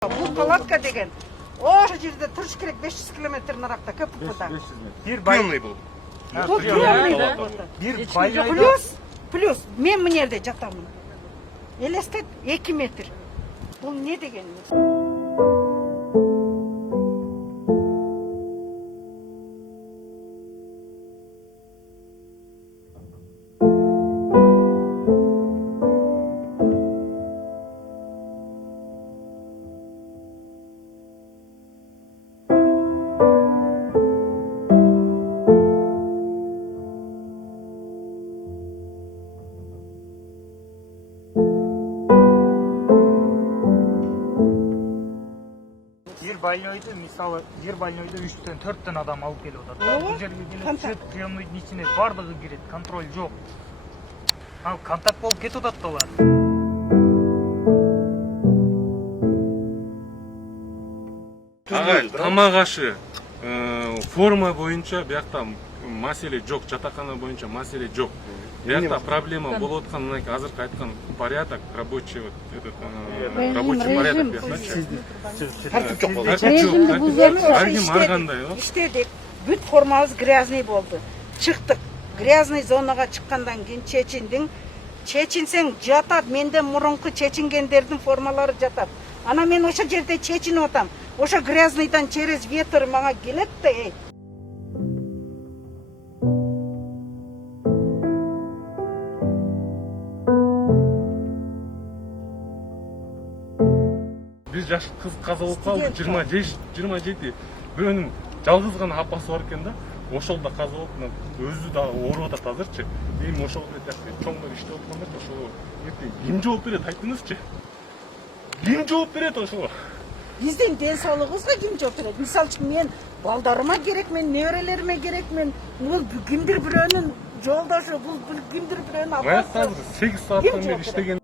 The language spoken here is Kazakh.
Бұл палатка деген ошо жерде туруш керек 500 километр наракта КППда. 500 метр. Bir Приемный был. Бұл приемный да. Bir байлайды. Плюс мен мына жерде жатамын. Елестет 2 метр. Бұл не дегеніңіз? Байлайды, мысалы, жер байлайды 3-тен 4-тен адам алып келіп отыр. Бұл жерге келіп түсет, приемныйдың içine бардығы кіреді, контроль жоқ. Ал контакт болып кетіп отыр олар. Ағай, тамақ ашы форма бойынша бияқта мәселе жоқ, жатақхана бойынша мәселе жоқ. Бияқта проблема болып отқан, азыркы айтқан порядок, рабочий порядок бияқта. Иштедик. Бүт формабыз грязный болды. Чыктык. Грязный зонаға чыккандан кийин чечинсең жатат. Менде мурунку чечингендердин формалары жатат. Ана мен ошо жерде чечинип атам. Ошо грязныйдан через ветер мага келет да. Біз жаш қыз қаза болып қалды, 27. Біреуінің жалғыз ғана апасы бар екен да, ошолда қаза болып, өзі да ооруп атат азырчы. Эми ошол чоңдор иштеп аткандар, ошол эртең ким жооп берет айтыңызчы? Ким жооп берет ошого? Биздин ден соолугубузга ким жооп берет? Мисалы үчүн мен балдарыма керекмен, неберелериме керекмен, бул кимдир бирөөнүн жолдошу, бул кимдир бирөөнүн апасы. 8 сааттан бери иштеген